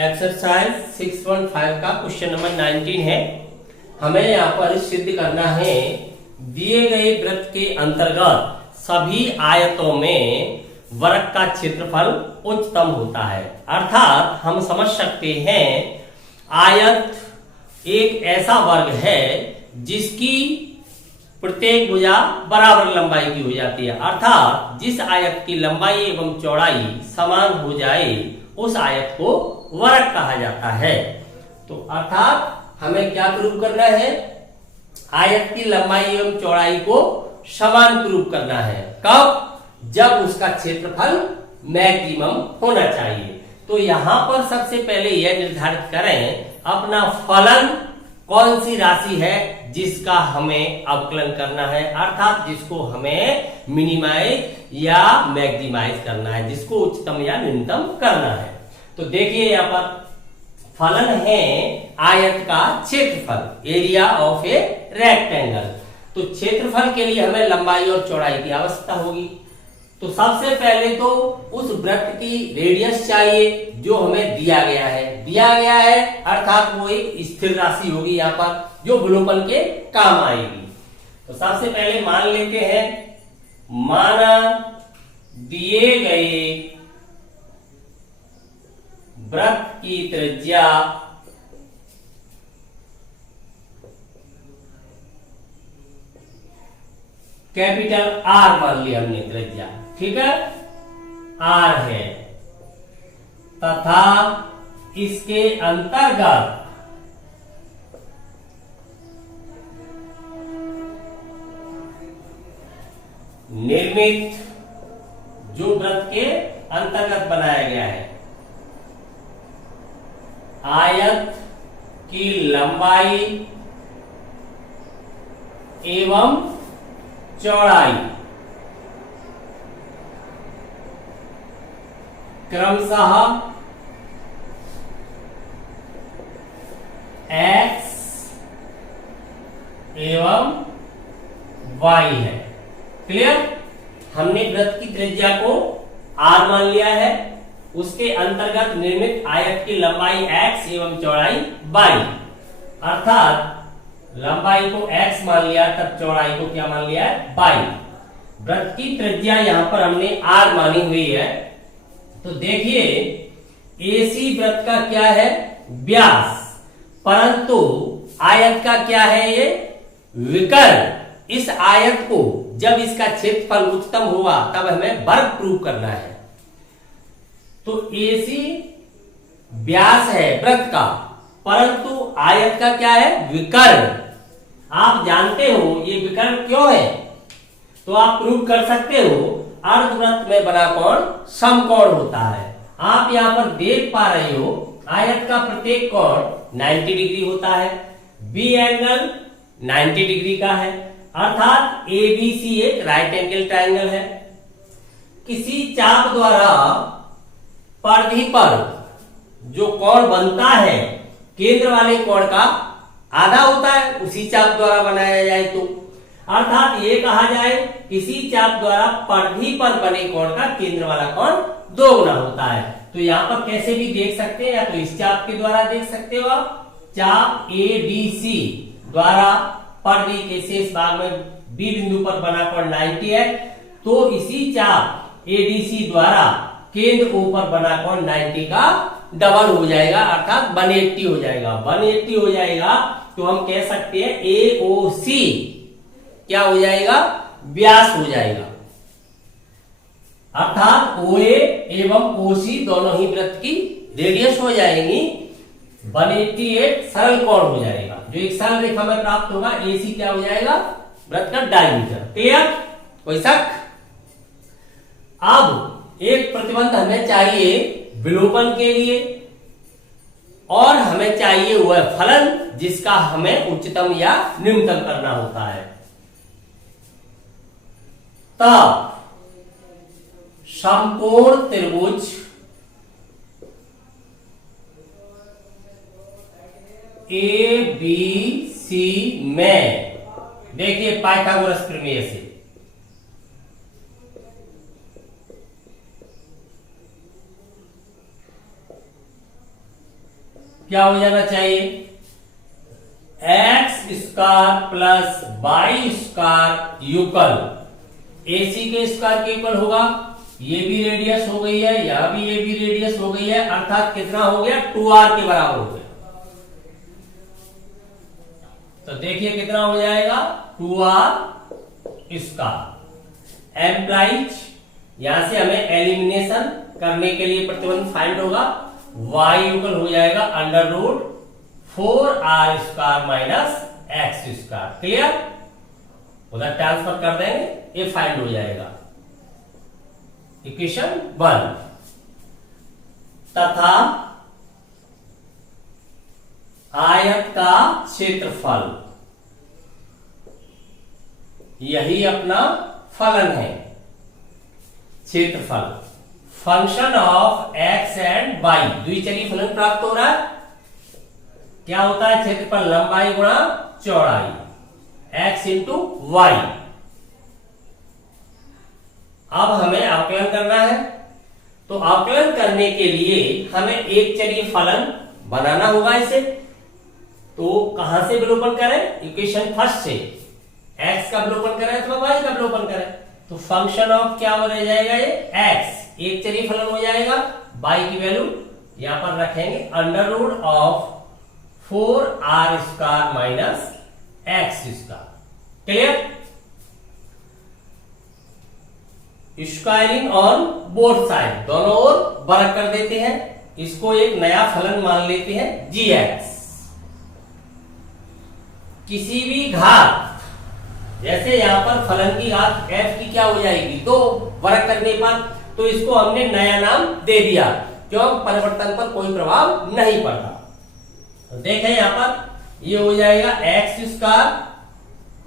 Exercise 6.5 का question number 19 है। हमें यहाँ पर सिद्ध करना है दिए गए वृत्त के अंतर्गत सभी आयतों में वर्ग का क्षेत्रफल उच्चतम होता है। अर्थात हम समझ सकते हैं आयत एक ऐसा वर्ग है जिसकी प्रत्येक भुजा बराबर लंबाई की हो जाती है। अर्थात जिस आयत की लंबाई एवं चौड़ाई समान हो जाए उस आयत को वर्ग कहा जाता है। तो अर्थात हमें क्या प्रूव करना है, आयत की लंबाई एवं चौड़ाई को समान प्रूव करना है। कब? जब उसका क्षेत्रफल मैक्सिमम होना चाहिए। तो यहां पर सबसे पहले यह निर्धारित करें अपना फलन कौन सी राशि है जिसका हमें अवकलन करना है, अर्थात जिसको हमें मिनिमाइज या मैक्सिमाइज करना है, जिसको उच्चतम या न्यूनतम करना है। तो देखिए यहाँ पर फलन है आयत का क्षेत्रफल, एरिया ऑफ ए रेक्टेंगल। तो क्षेत्रफल के लिए हमें लंबाई और चौड़ाई की आवश्यकता होगी। तो सबसे पहले तो उस वृत्त की रेडियस चाहिए जो हमें दिया गया है अर्थात वो एक स्थिर राशि होगी यहाँ पर जो विलोपन के काम आएगी। तो सबसे पहले मान लेते हैं, माना दिए गए वृत्त की त्रिज्या कैपिटल आर मान लिया हमने त्रिज्या, ठीक है, आर है, तथा इसके अंतर्गत निर्मित जो वृत्त के अंतर्गत बनाया गया है आयत की लंबाई एवं चौड़ाई क्रमशः x एवं y है। क्लियर? हमने वृत्त की त्रिज्या को r मान लिया है, उसके अंतर्गत निर्मित आयत की लंबाई x एवं चौड़ाई y, अर्थात लंबाई को x मान लिया तब चौड़ाई को क्या मान लिया है, y। वृत्त की त्रिज्या यहां पर हमने r मानी हुई है। तो देखिए AC वृत्त का क्या है, व्यास, परंतु आयत का क्या है, ये विकर्ण। इस आयत को जब इसका क्षेत्रफल उच्चतम होगा तब हमें वर्ग प्रूव करना है। तो AC व्यास है वृत्त का, परंतु आयत का क्या है, विकर्ण। आप जानते हो ये विकर्ण क्यों है, तो आप प्रूव कर सकते हो अर्धवृत्त में बना कोण समकोण होता है। आप यहाँ पर देख पा रहे हो आयत का प्रत्येक कोण 90 डिग्री होता है, बी एंगल 90 डिग्री का है, अर्थात ABC एक राइट एंगल ट्रायंगल है। किसी चाप द्वारा परिधि पर जो कोण बनता है केंद्र वाले कोण का आधा होता है, उसी चाप द्वारा बनाया जाए तो, अर्थात ये कहा जाए किसी चाप द्वारा परिधि पर बने कोण का केंद्र वाला कोण दोगुना होता है। तो यहाँ पर कैसे भी देख सकते हैं, या तो इस चाप के द्वारा देख सकते हो आप, चाप ADC द्वारा परिधि के शेष भाग में B बिंदु पर बना कोण 90 है, तो इसी चाप ADC द्वारा केंद्र O पर बना कोण 90 का डबल हो जाएगा, अर्थात 180 हो जाएगा। 180 हो जाएगा तो हम कह सकते हैं AOC क्या हो जाएगा, व्यास हो जाएगा, अर्थात OA एवं OC दोनों ही वृत्त की रेडियस हो जाएंगी। 188 सरल कोण हो जाएगा, जो एक सरल रेखा में प्राप्त होगा। AC क्या हो जाएगा, वृत्त का डायमीटर। क्लियर? कोई शक? अब एक प्रतिबंध हमें चाहिए विलोपन के लिए, और हमें चाहिए वह फलन जिसका हमें उच्चतम या न्यूनतम करना होता है। तब समकोण त्रिभुज ABC में देखिए पाइथागोरस प्रमेय से क्या हो जाना चाहिए, X square plus Y square equal AC के स्क्वायर के इक्वल होगा। ये भी रेडियस हो गई है, यहां भी ये भी रेडियस हो गई है, अर्थात कितना हो गया, 2r के बराबर हो गया। तो देखिए कितना हो जाएगा, 2r स्क्वायर एम्प्लाइज। यहां से हमें एलिमिनेशन करने के लिए प्रतिबंध फाइंड होगा, y इक्वल हो जाएगा √4r square minus X square. Clear, उधर ट्रांसफर कर देंगे, ये फाइंड हो जाएगा इक्वेशन 1। तथा आयत का क्षेत्रफल, यही अपना फलन है, क्षेत्रफल function of x and y, द्विचरीय फलन प्राप्त हो रहा है। क्या होता है, क्षेत्रफल लंबाई गुणा चौड़ाई, x इंटू वाई। अब हमें आकलन करना है, तो आकलन करने के लिए हमें एक चरीय फलन बनाना होगा इसे। तो कहां से विलोपन करें, इक्वेशन फर्स्ट से, x का विलोपन करें अथवा y का विलोपन करें। तो फंक्शन ऑफ क्या हो जाएगा, ये x एक चरीय फलन हो जाएगा, y की वैल्यू यहां पर रखेंगे √4r square minus X square. Clear, squaring on both side, दोनों ओर वर्ग कर देते हैं, इसको एक नया फलन मान लेते हैं gx। किसी भी घात, जैसे यहां पर फलन की घात f की क्या हो जाएगी, 2, वर्ग करने पर, तो इसको हमने नया नाम दे दिया, क्यों, परिवर्तन पर कोई प्रभाव नहीं पड़ता। तो देखें यहां पर ये हो जाएगा x square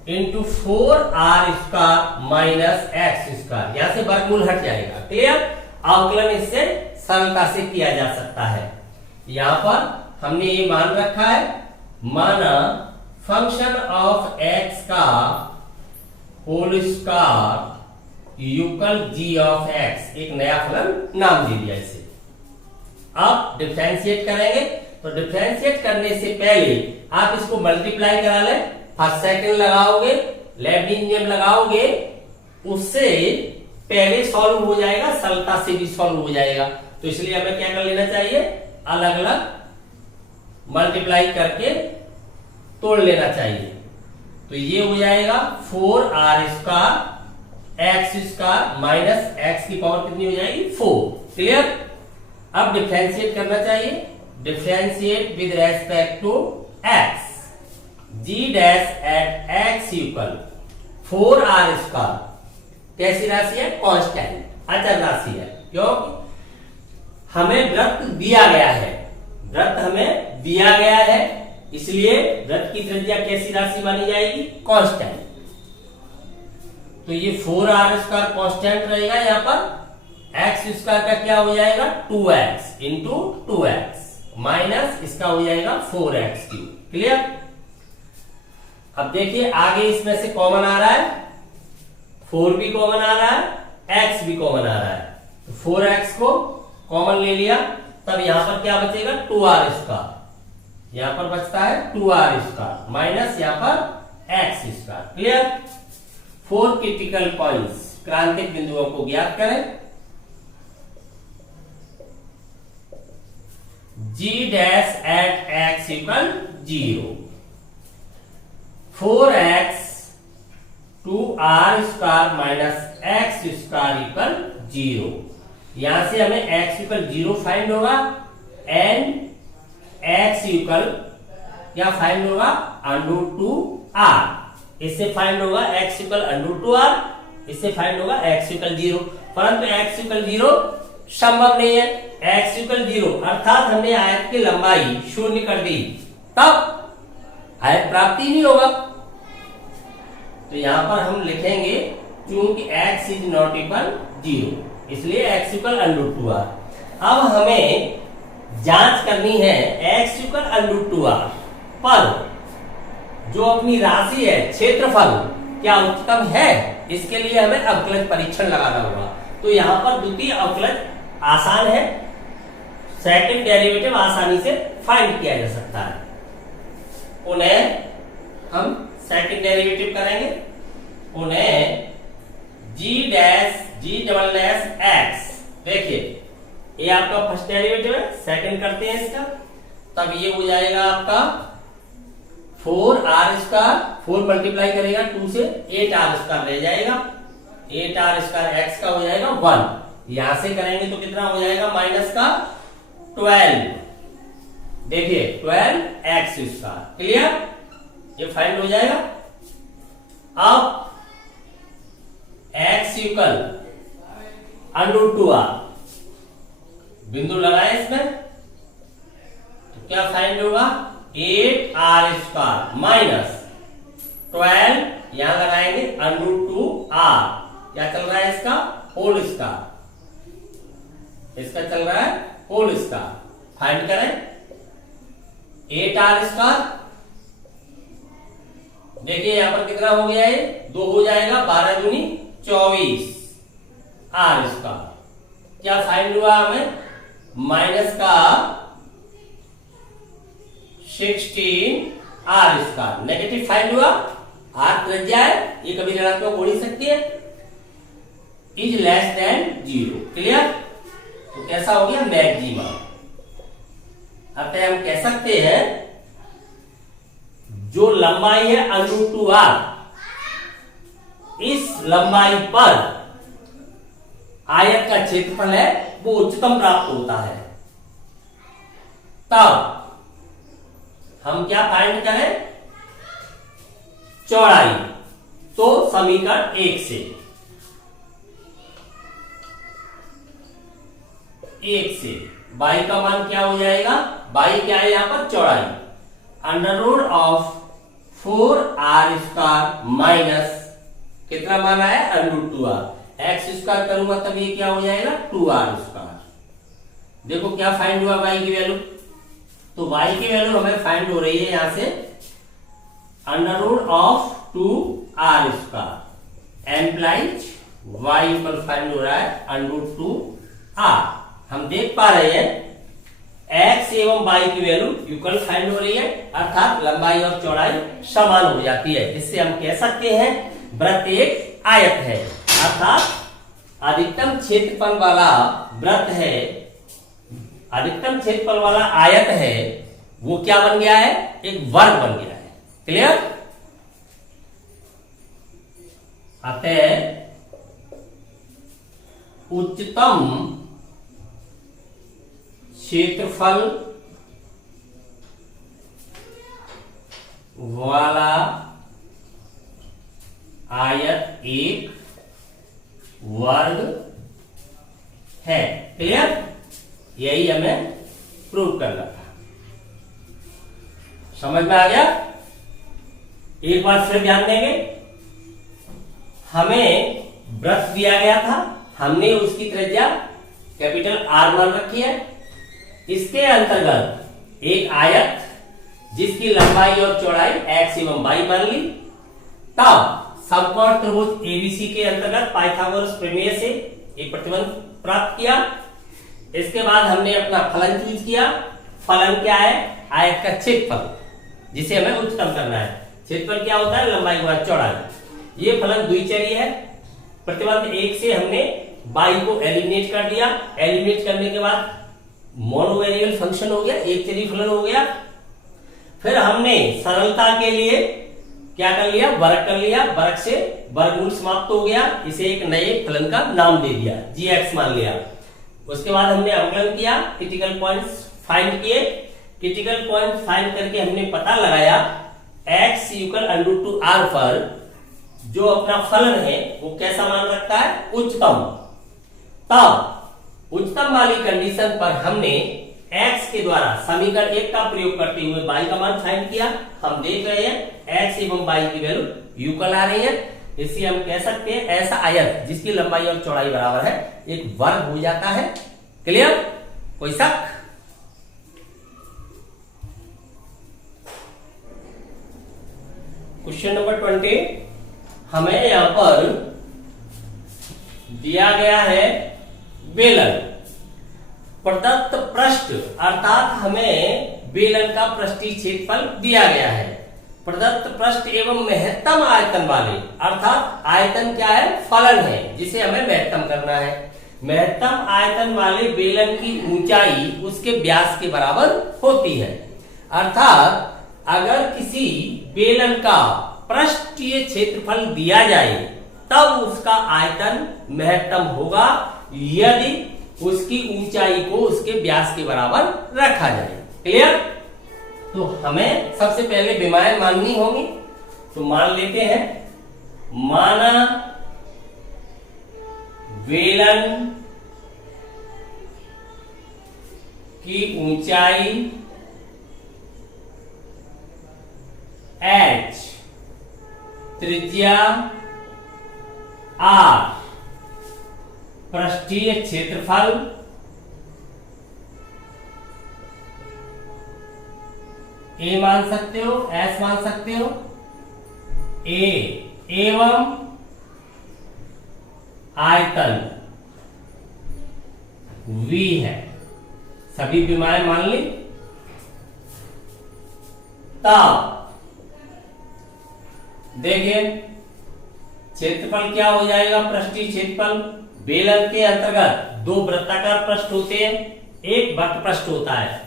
into 4r square minus X square, यहां से वर्गमूल हट जाएगा। क्लियर, आकलन इससे सरलता से किया जा सकता है। यहां पर हमने ये मान रखा है, माना फंक्शन ऑफ x का whole square equal g of x, एक नया फलन नाम दे दिया इसे। अब डिफरेंशिएट करेंगे, तो डिफरेंशिएट करने से पहले आप इसको मल्टीप्लाई करा लें, फर्स्ट सेकंड लगाओगे, लेबनिज नियम लगाओगे, उससे पहले सॉल्व हो जाएगा, सरलता से भी सॉल्व हो जाएगा। तो इसलिए हमें क्या कर लेना चाहिए, अलग अलग मल्टीप्लाई करके तोड़ लेना चाहिए। तो ये हो जाएगा 4r square X square minus X की पावर कितनी हो जाएगी, 4। क्लियर, अब डिफरेंशिएट करना चाहिए, differentiate with respect to x, g dash at x equal 4r square, कैसी राशि है, कांस्टेंट, अचर राशि है, क्योंकि हमें वृत्त दिया गया है, वृत्त हमें दिया गया है, इसलिए वृत्त की त्रिज्या कैसी राशि मानी जाएगी, कांस्टेंट। तो ये 4r स्क्वायर कांस्टेंट रहेगा, यहां पर x स्क्वायर का क्या हो जाएगा, 2x इंटू 2x माइनस इसका हो जाएगा 4x क्यूब। क्लियर, अब देखिए आगे इसमें से कॉमन आ रहा है, 4 भी कॉमन आ रहा है, x भी कॉमन आ रहा है, तो 4x को कॉमन ले लिया, तब यहां पर क्या बचेगा, 2r स्क्वायर, यहां पर बचता है 2r स्क्वायर माइनस यहां पर x square. Clear, 4 critical points, क्रांतिक बिंदुओं को ज्ञात करें। g dash at x equal 0, 4x 2r square minus X square equal 0। यहां से हमें x इक्वल 0 फाइंड होगा, एंड x इक्वल क्या फाइंड होगा, √2r, इससे फाइंड होगा x इक्वल √2r, इससे फाइंड होगा x इक्वल 0, परंतु x इक्वल 0 संभव नहीं है, x इक्वल 0 अर्थात हमने आयत की लंबाई शून्य कर दी, तब आयत प्राप्त ही नहीं होगा। तो यहां पर हम लिखेंगे क्योंकि x इज नॉट इक्वल 0, इसलिए x इक्वल √2r। अब हमें जांच करनी है x इक्वल √2r पर जो अपनी राशि है क्षेत्रफल क्या उच्चतम है, इसके लिए हमें अवकलज परीक्षण लगाना होगा। तो यहां पर द्वितीय अवकलज आसान है, सेकंड डेरिवेटिव आसानी से फाइंड किया जा सकता है। उन्हें हम सेकंड डेरिवेटिव करेंगे, उन्हें g डबल डैश x, देखिए ये आपका फर्स्ट डेरिवेटिव है, सेकंड करते हैं इसका, तब ये हो जाएगा आपका 4r स्क्वायर, 4 मल्टीप्लाई करेगा 2 से 8r स्क्वायर रह जाएगा, 8r स्क्वायर x का हो जाएगा 1, यहां से करेंगे तो कितना हो जाएगा माइनस का 12, देखिए 12x स्क्वायर, क्लियर, ये फाइंड हो जाएगा। अब x इक्वल अंडर 2r, बिंदु लगाए इसमें, तो क्या फाइंड होगा 8r स्क्वायर माइनस 12, यहां लगाएंगे अंडर 2r, क्या चल रहा है इसका होल स्क्वायर, इसका चल रहा है होल स्क्वायर, फाइंड करें 8r स्क्वायर, देखिए यहां पर कितना हो गया है 2 हो जाएगा, 12 दूनी 24 r स्क्वायर, क्या फाइंड हुआ हमें माइनस का 16 r स्क्वायर, नेगेटिव फाइंड हुआ, r त्रिज्या है, ये कभी ऋणात्मक हो नहीं सकती है, इज लेस देन 0, क्लियर, तो कैसा हो गया मैक्सिमम। अतः हम कह सकते हैं जो लंबाई है अंडर 2r, इस लंबाई पर आयत का क्षेत्रफल है वो उच्चतम प्राप्त होता है। तब हम क्या फाइंड करें चौड़ाई, तो समीकरण 1 से y का मान क्या हो जाएगा, y क्या है यहां पर चौड़ाई, under root of 4r square minus कितना मान आया अंडर 2r, x स्क्वायर करूंगा तब ये क्या हो जाएगा 2r स्क्वायर। देखो क्या फाइंड हुआ y की वैल्यू, तो y की वैल्यू हमें फाइंड हो रही है यहां से under root of 2r square implies y equal find हो रहा है अंडर 2r। हम देख पा रहे हैं x एवं y की वैल्यू इक्वल फाइंड हो रही है, अर्थात लंबाई और चौड़ाई समान हो जाती है। इससे हम कह सकते हैं वृत्त एक आयत है, अर्थात अधिकतम क्षेत्रफल वाला वृत्त है, अधिकतम क्षेत्रफल वाला आयत है, वो क्या बन गया है एक वर्ग बन गया है, क्लियर। अतः उच्चतम क्षेत्रफल वाला आयत एक वर्ग है, क्लियर, यही हमें प्रूव करना था। समझ में आ गया। एक बात फिर ध्यान देंगे, हमें वृत्त दिया गया था, हमने उसकी त्रिज्या कैपिटल R मान रखी है, इसके अंतर्गत एक आयत जिसकी लंबाई और चौड़ाई x एवं y मान ली, तब समकोण त्रिभुज एबीसी के अंतर्गत पाइथागोरस प्रमेय से एक प्रतिबंध प्राप्त किया। इसके बाद हमने अपना फलन चूज किया, फलन क्या है आयत का क्षेत्रफल, जिसे हमें उच्चतम करना है। क्षेत्रफल क्या होता है लंबाई गुणा चौड़ाई, ये फलन द्विचरी है। प्रतिबंध 1 से हमने y को एलिमिनेट कर दिया, एलिमिनेट करने के बाद मोनोवेरिएबल फंक्शन हो गया, एक चरी फलन हो गया। फिर हमने सरलता के लिए क्या कर लिया वर्ग कर लिया, वर्ग से वर्गमूल समाप्त हो गया, इसे एक नए फलन का नाम दे दिया g(x) मान लिया। उसके बाद हमने अवकलन किया, क्रिटिकल पॉइंट्स फाइंड किए, क्रिटिकल पॉइंट फाइंड करके हमने पता लगाया x equal under to r पर जो अपना फलन है वो कैसा मान रखता है उच्चतम। तब उच्चतम वाली कंडीशन पर हमने x के द्वारा समीकरण 1 का प्रयोग करते हुए y का मान फाइंड किया। हम देख रहे हैं x एवं y की वैल्यू यूकल आ रही है, इसलिए हम कह सकते हैं ऐसा आयत जिसकी लंबाई और चौड़ाई बराबर है एक वर्ग हो जाता है, क्लियर, कोई शक। क्वेश्चन नंबर 20, हमें यहां पर दिया गया है बेलन, प्रदत्त पृष्ठ अर्थात हमें बेलन का पृष्ठीय क्षेत्रफल दिया गया है। प्रदत्त पृष्ठ एवं महत्तम आयतन वाले, अर्थात आयतन क्या है, फलन है, जिसे हमें महत्तम करना है। महत्तम आयतन वाले बेलन की ऊंचाई उसके व्यास के बराबर होती है। अर्थात अगर किसी बेलन का पृष्ठीय क्षेत्रफल दिया जाए तब उसका आयतन महत्तम होगा यदि उसकी ऊंचाई को उसके व्यास के बराबर रखा जाए। क्लियर? तो हमें सबसे पहले विमाएं माननी होंगी, तो मान लेते हैं, माना बेलन की ऊंचाई h, त्रिज्या r, पृष्ठीय क्षेत्रफल a मान सकते हो, s मान सकते हो, a एवं आयतन v है। सभी विमाएं मान ली। तब देखिए क्षेत्रफल क्या हो जाएगा, पृष्ठीय क्षेत्रफल। बेलन के अंतर्गत दो वृत्ताकार पृष्ठ होते हैं, एक वक्र पृष्ठ होता है।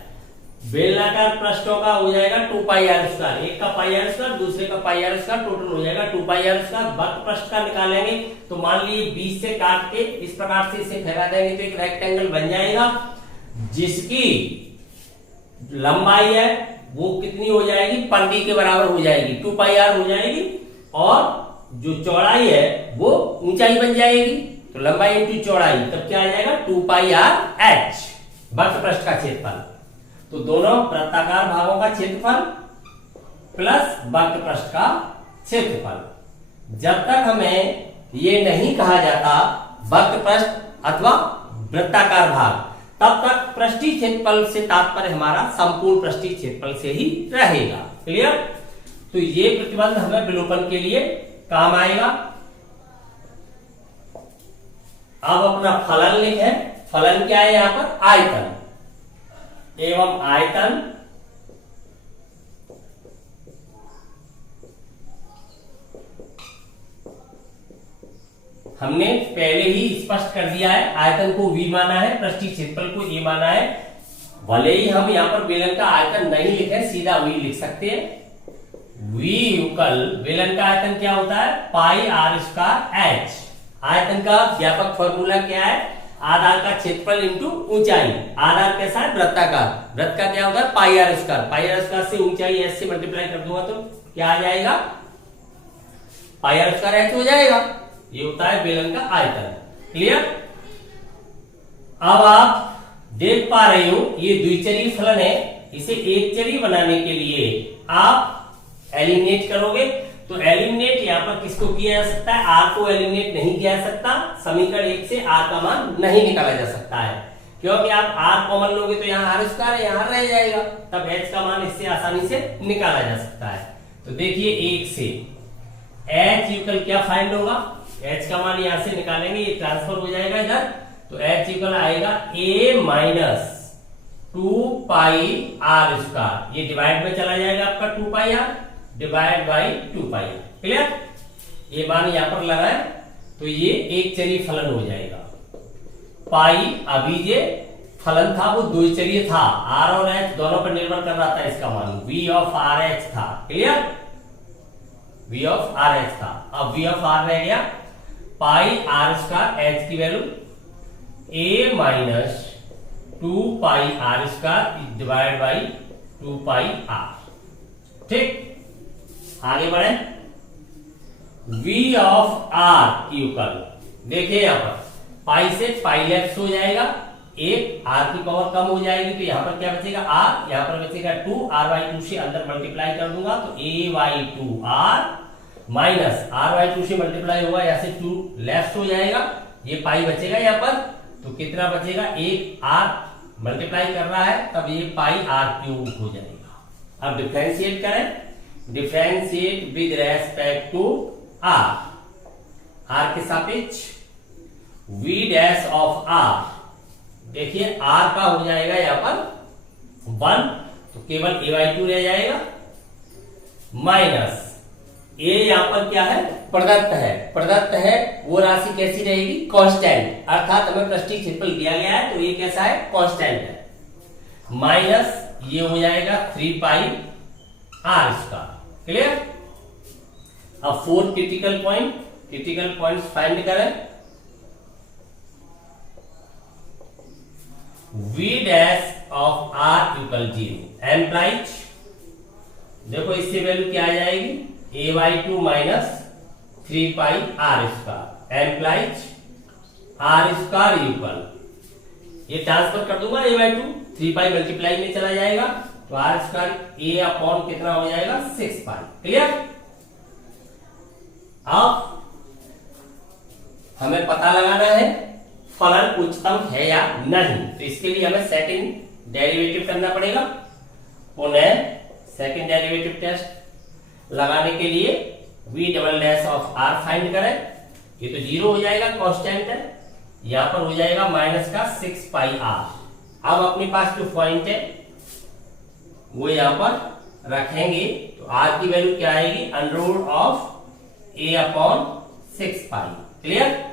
बेलनाकार पृष्ठों का हो जाएगा 2 पाई आर स्क्वायर, एक का पाई आर स्क्वायर, दूसरे का पाई आर स्क्वायर, टोटल हो जाएगा 2 पाई आर स्क्वायर। वक्र पृष्ठ का निकालेंगे तो मान लीजिए बीच से काट के इस प्रकार से इसे फैला देंगे तो एक रेक्टेंगल बन जाएगा, जिसकी लंबाई है वो कितनी हो जाएगी, पंडी के बराबर हो जाएगी, 2 पाई आर हो जाएगी, और जो चौड़ाई है वो ऊंचाई बन जाएगी। तो लंबाई इंटू चौड़ाई, तब क्या आ जाएगा, 2 पाई आर h, वक्र पृष्ठ का क्षेत्रफल। तो दोनों वृत्ताकार भागों का क्षेत्रफल प्लस वक्र पृष्ठ का क्षेत्रफल। जब तक हमें ये नहीं कहा जाता वक्र पृष्ठ अथवा वृत्ताकार भाग, तब तक पृष्ठीय क्षेत्रफल से तात्पर्य हमारा संपूर्ण पृष्ठीय क्षेत्रफल से ही रहेगा। क्लियर? तो ये प्रतिबंध हमें विलोपन के लिए काम आएगा। अब अपना फलन लिखें। फलन क्या है यहां पर, आयतन एवं आयतन हमने पहले ही स्पष्ट कर दिया है। आयतन को v माना है, पृष्ठीय क्षेत्रफल को a माना है। भले ही हम यहां पर बेलन का आयतन नहीं लिखे, सीधा v लिख सकते हैं। v युगल बेलन का आयतन क्या होता है, पाई आर स्क्वायर h। आयतन का व्यापक फॉर्मूला क्या है, आधार का क्षेत्रफल इंटू ऊंचाई। आधार कैसा है, वृत्ताकार, वृत्त का क्या होता है, pi are square. Pi are square से ऊंचाई h से मल्टीप्लाई कर दूंगा तो क्या आ जाएगा, पाई आर स्क्वायर h हो जाएगा। ये होता है बेलन का आयतन। क्लियर? अब आप देख पा रहे हो ये द्विचरीय फलन है, इसे एक चरी बनाने के लिए आप एलिमिनेट करोगे। तो एलिमिनेट यहाँ पर किसको किया जा सकता है, आर को एलिमिनेट नहीं किया जा सकता। समीकरण 1 से आर का मान नहीं निकाला जा सकता है, क्योंकि आप आर कॉमन लोगे तो यहाँ आर स्क्वायर यहाँ रह जाएगा, तब एच का मान इससे आसानी से निकाला जा सकता है। तो देखिए 1 से एच इक्वल क्या फाइंड होगा, एच का मान यहां से निकालेंगे, ये ट्रांसफर हो जाएगा इधर, तो एच इक्वल आएगा a minus 2 pi are square. ये डिवाइड में चला जाएगा आपका 2 pi r divide by 2 pi. Clear? ये मान यहां पर लगाए तो ये एक चरीय फलन हो जाएगा। पाई अभी ये फलन था वो द्विचरीय था, आर और एच दोनों पर निर्भर कर रहा था, इसका मान v ऑफ आर एच था। Clear? v of R H था। अब v ऑफ आर रह गया पाई आर स्क्वायर, एच की value a minus 2 pi are square divide by 2 pi R. ठीक, आगे बढ़े। v ऑफ r इक्वल, देखिए यहां पर पाई से पाई लेफ्ट हो जाएगा, एक r की पावर कम हो जाएगी तो यहां पर क्या बचेगा r, यहां पर बचेगा 2, r बाई 2 से अंदर मल्टीप्लाई कर दूंगा तो a by 2 r minus r by 2 से मल्टीप्लाई होगा, यहां से 2 लेफ्ट हो जाएगा, ये पाई बचेगा यहां पर, तो कितना बचेगा, एक r मल्टीप्लाई कर रहा है तब ये पाई r क्यूब हो जाएगा। अब डिफरेंशिएट करें, differentiate with respect to r, r के सापेक्ष v डैश ऑफ r देखिए r का हो जाएगा यहाँ पर 1, तो केवल a/2 रह जाएगा, माइनस a यहाँ पर क्या है, प्रदत्त है वो राशि कैसी रहेगी, कांस्टेंट, अर्थात हमें पृष्ठीय क्षेत्रफल दिया गया है तो ये कैसा है, कांस्टेंट है, माइनस ये हो जाएगा 3 पाई r स्क्वायर। क्लियर। अब 4 क्रिटिकल पॉइंट्स फाइंड करें। v dash of r equal 0 implies, देखो इससे वैल्यू क्या आ जाएगी, a/2 minus 3 pi r square, implies r square equal, ये ट्रांसफर कर दूंगा a/2, 3 पाई मल्टीप्लाई में चला जाएगा तो r स्क्वायर a अपॉन कितना हो जाएगा, 6 पाई। क्लियर। अब हमें पता लगाना है फलन उच्चतम है या नहीं, तो इसके लिए हमें सेकंड डेरिवेटिव करना पड़ेगा। पुनः सेकंड डेरिवेटिव टेस्ट लगाने के लिए v double dash of r find करें, ये तो 0 हो जाएगा, कांस्टेंट है, यहां पर हो जाएगा माइनस का 6 पाई r। अब अपने पास जो पॉइंट है वो यहां पर रखेंगे तो r की वैल्यू क्या आएगी, under root of a upon 6 pi. Clear.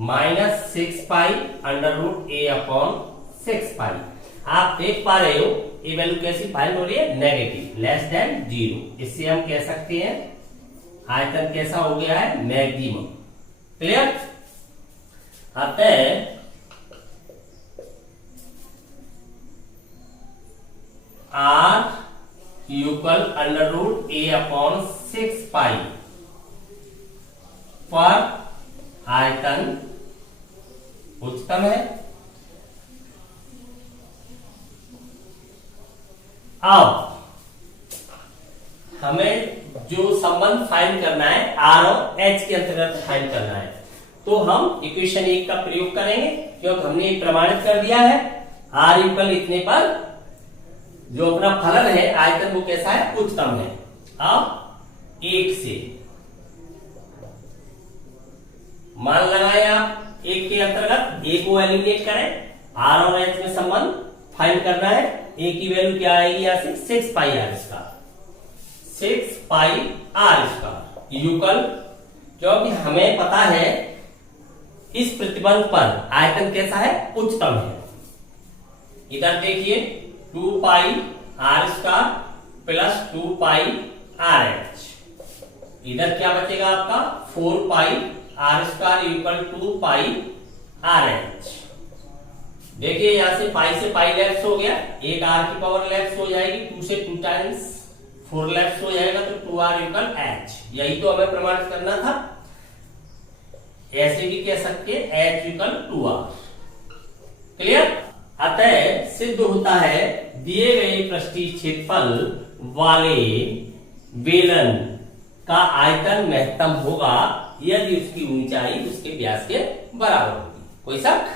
Minus 6 pi under root a upon 6 pi. आप देख पा रहे हो ये वैल्यू कैसी फाइंड हो रही है, नेगेटिव, लेस देन 0। इससे हम कह सकते हैं आयतन कैसा हो गया है, मैक्सिमम। क्लियर। अतः r equal under root a upon 6 pi पर आयतन उच्चतम है। अब हमें जो संबंध फाइंड करना है r और h के अंतर्गत फाइंड करना है, तो हम इक्वेशन 1 का प्रयोग करेंगे, क्योंकि हमने प्रमाणित कर दिया है r इक्वल इतने पर जो अपना फलन है आयतन वो कैसा है, उच्चतम है। अब 1 से मान लगाए आप 1 के अंतर्गत a को एलिमिनेट करें, r और h में संबंध फाइंड करना है। a की वैल्यू क्या आएगी, यहां से 6 पाई r स्क्वायर, 6 पाई r स्क्वायर इक्वल, क्योंकि हमें पता है इस प्रतिबंध पर आयतन कैसा है, उच्चतम है। इधर देखिए 2 पाई r स्क्वायर प्लस 2 पाई RH, इधर क्या बचेगा आपका 4 पाई r स्क्वायर इक्वल 2 पाई RH। देखिए यहां से पाई से पाई लेफ्ट हो गया, एक r की पावर लेफ्ट हो जाएगी, 2 से 2 टाइम्स 4 लेफ्ट हो जाएगा तो 2r इक्वल h। यही तो हमें प्रमाणित करना था। ऐसे भी कह सकते हैं h इक्वल 2r। क्लियर। अतः सिद्ध होता है दिए गए पृष्ठीय क्षेत्रफल वाले बेलन का आयतन महत्तम होगा यदि उसकी ऊंचाई उसके व्यास के बराबर होगी। कोई शक?